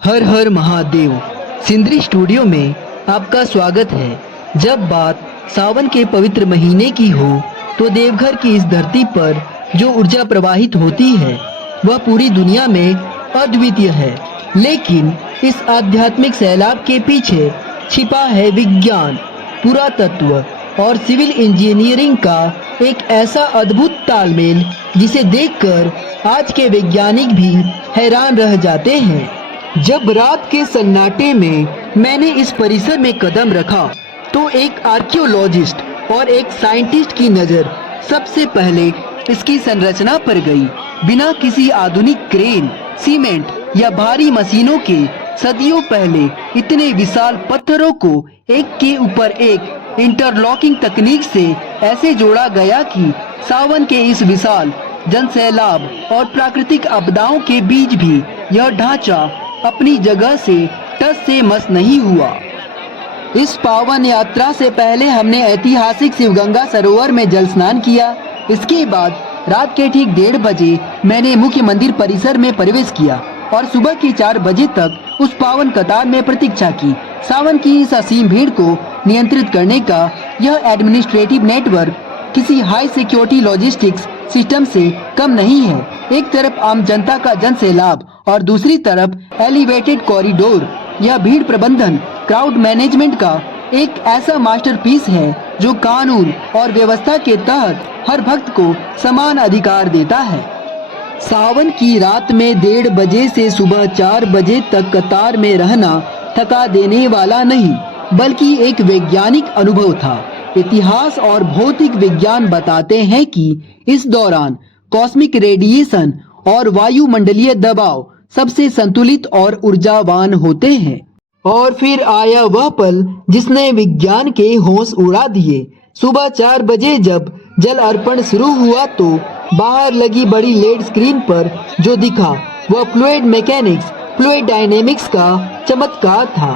हर हर Mahadev. Sindri studio में आपका स्वागत है। जब बात सावन के पवित्र महीने की हो तो देवघर की इस धरती पर जो ऊर्जा प्रवाहित होती है वह पूरी दुनिया में अद्वितीय है। लेकिन इस आध्यात्मिक सैलाब के पीछे छिपा है विज्ञान, पुरातत्व और सिविल इंजीनियरिंग का एक ऐसा अद्भुत तालमेल जिसे देखकर आज के वैज्ञानिक भी हैरान रह जाते हैं। जब रात के सन्नाटे में मैंने इस परिसर में कदम रखा तो एक आर्कियोलॉजिस्ट और एक साइंटिस्ट की नज़र सबसे पहले इसकी संरचना पर गई। बिना किसी आधुनिक क्रेन, सीमेंट या भारी मशीनों के सदियों पहले इतने विशाल पत्थरों को एक के ऊपर एक इंटरलॉकिंग तकनीक से ऐसे जोड़ा गया कि सावन के इस विशाल जनसैलाब और प्राकृतिक आपदाओं के बीच भी यह ढांचा अपनी जगह से टस से मस नहीं हुआ। इस पावन यात्रा से पहले हमने ऐतिहासिक शिवगंगा सरोवर में जल स्नान किया। इसके बाद रात के ठीक 1:30 बजे मैंने मुख्य मंदिर परिसर में प्रवेश किया और सुबह के 4 बजे तक उस पावन कतार में प्रतीक्षा की। सावन की इस असीम भीड़ को नियंत्रित करने का यह एडमिनिस्ट्रेटिव नेटवर्क किसी हाई सिक्योरिटी लॉजिस्टिक्स सिस्टम से कम नहीं है। एक तरफ आम जनता का जन सैलाब और दूसरी तरफ एलिवेटेड कॉरिडोर। यह भीड़ प्रबंधन, क्राउड मैनेजमेंट का एक ऐसा मास्टरपीस है जो कानून और व्यवस्था के तहत हर भक्त को समान अधिकार देता है। सावन की रात में 1:30 बजे से सुबह 4 बजे तक कतार में रहना थका देने वाला नहीं बल्कि एक वैज्ञानिक अनुभव था। इतिहास और भौतिक विज्ञान बताते हैं कि इस दौरान कॉस्मिक रेडिएशन और वायुमंडलीय दबाव सबसे संतुलित और ऊर्जावान होते हैं। और फिर आया वह पल जिसने विज्ञान के होश उड़ा दिए। सुबह 4 बजे जब जल अर्पण शुरू हुआ तो बाहर लगी बड़ी लेड स्क्रीन पर जो दिखा वह फ्लूइड मैकेनिक्स, फ्लूइड डायनेमिक्स का चमत्कार था।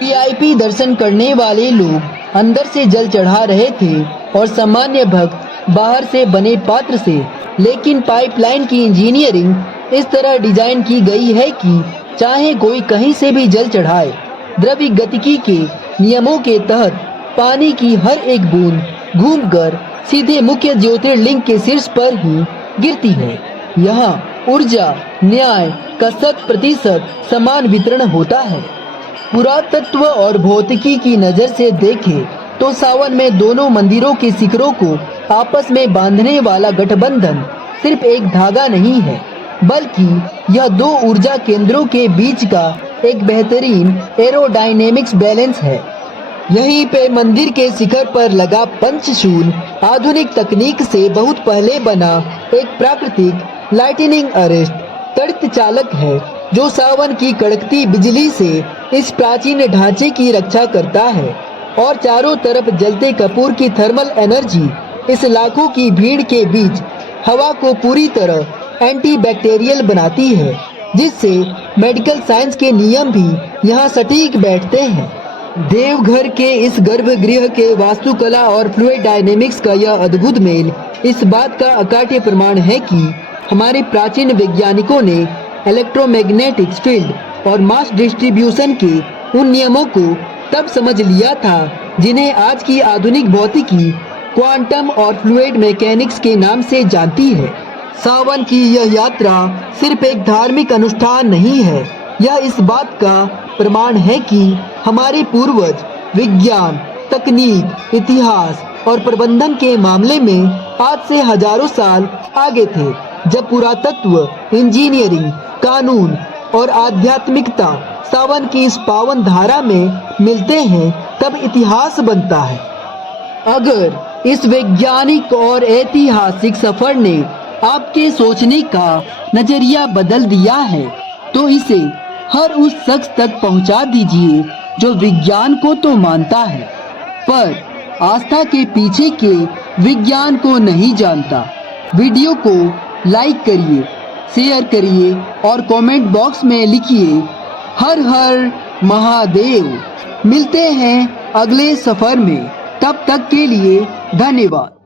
वीआईपी दर्शन करने वाले लोग अंदर से जल चढ़ा रहे थे और सामान्य भक्त बाहर से बने पात्र से। लेकिन पाइपलाइन की इंजीनियरिंग इस तरह डिजाइन की गई है कि चाहे कोई कहीं से भी जल चढ़ाए, द्रव्य गतिकी के नियमों के तहत पानी की हर एक बूंद घूमकर सीधे मुख्य ज्योतिर्लिंग के शीर्ष पर ही गिरती है। यहाँ ऊर्जा न्याय का 100% समान वितरण होता है। पुरातत्व और भौतिकी की नज़र से देखें तो सावन में दोनों मंदिरों के शिखरों को आपस में बांधने वाला गठबंधन सिर्फ एक धागा नहीं है बल्कि यह 2 ऊर्जा केंद्रों के बीच का एक बेहतरीन एरोडायनेमिक्स बैलेंस है। यहीं पे मंदिर के शिखर पर लगा पंचशूल आधुनिक तकनीक से बहुत पहले बना एक प्राकृतिक लाइटनिंग अरेस्ट त्वरित चालक है जो सावन की कड़कती बिजली से इस प्राचीन ढांचे की रक्षा करता है और चारों तरफ जलते कपूर की थर्मल एनर्जी इस लाखों की भीड़ के बीच हवा को पूरी तरह एंटीबैक्टीरियल बनाती है, जिससे मेडिकल साइंस के नियम भी यहाँ सटीक बैठते हैं। देवघर के इस गर्भगृह के वास्तुकला और फ्लूइड डायनेमिक्स का यह अद्भुत मेल इस बात का अकाट्य प्रमाण है कि हमारे प्राचीन वैज्ञानिकों ने इलेक्ट्रोमैग्नेटिक्स फील्ड और मास डिस्ट्रीब्यूशन के उन नियमों को तब समझ लिया था जिन्हें आज की आधुनिक भौतिकी क्वांटम और फ्लूइड मैकेनिक्स के नाम से जानती है। सावन की यह यात्रा सिर्फ एक धार्मिक अनुष्ठान नहीं है, यह इस बात का प्रमाण है कि हमारे पूर्वज विज्ञान, तकनीक, इतिहास और प्रबंधन के मामले में आज से हजारों साल आगे थे। जब पुरातत्व, इंजीनियरिंग, कानून और आध्यात्मिकता सावन की इस पावन धारा में मिलते हैं तब इतिहास बनता है। अगर इस वैज्ञानिक और ऐतिहासिक सफर ने आपके सोचने का नजरिया बदल दिया है तो इसे हर उस शख्स तक पहुंचा दीजिए जो विज्ञान को तो मानता है पर आस्था के पीछे के विज्ञान को नहीं जानता। वीडियो को लाइक करिए, शेयर करिए और कमेंट बॉक्स में लिखिए हर हर महादेव। मिलते हैं अगले सफर में, तब तक के लिए धन्यवाद।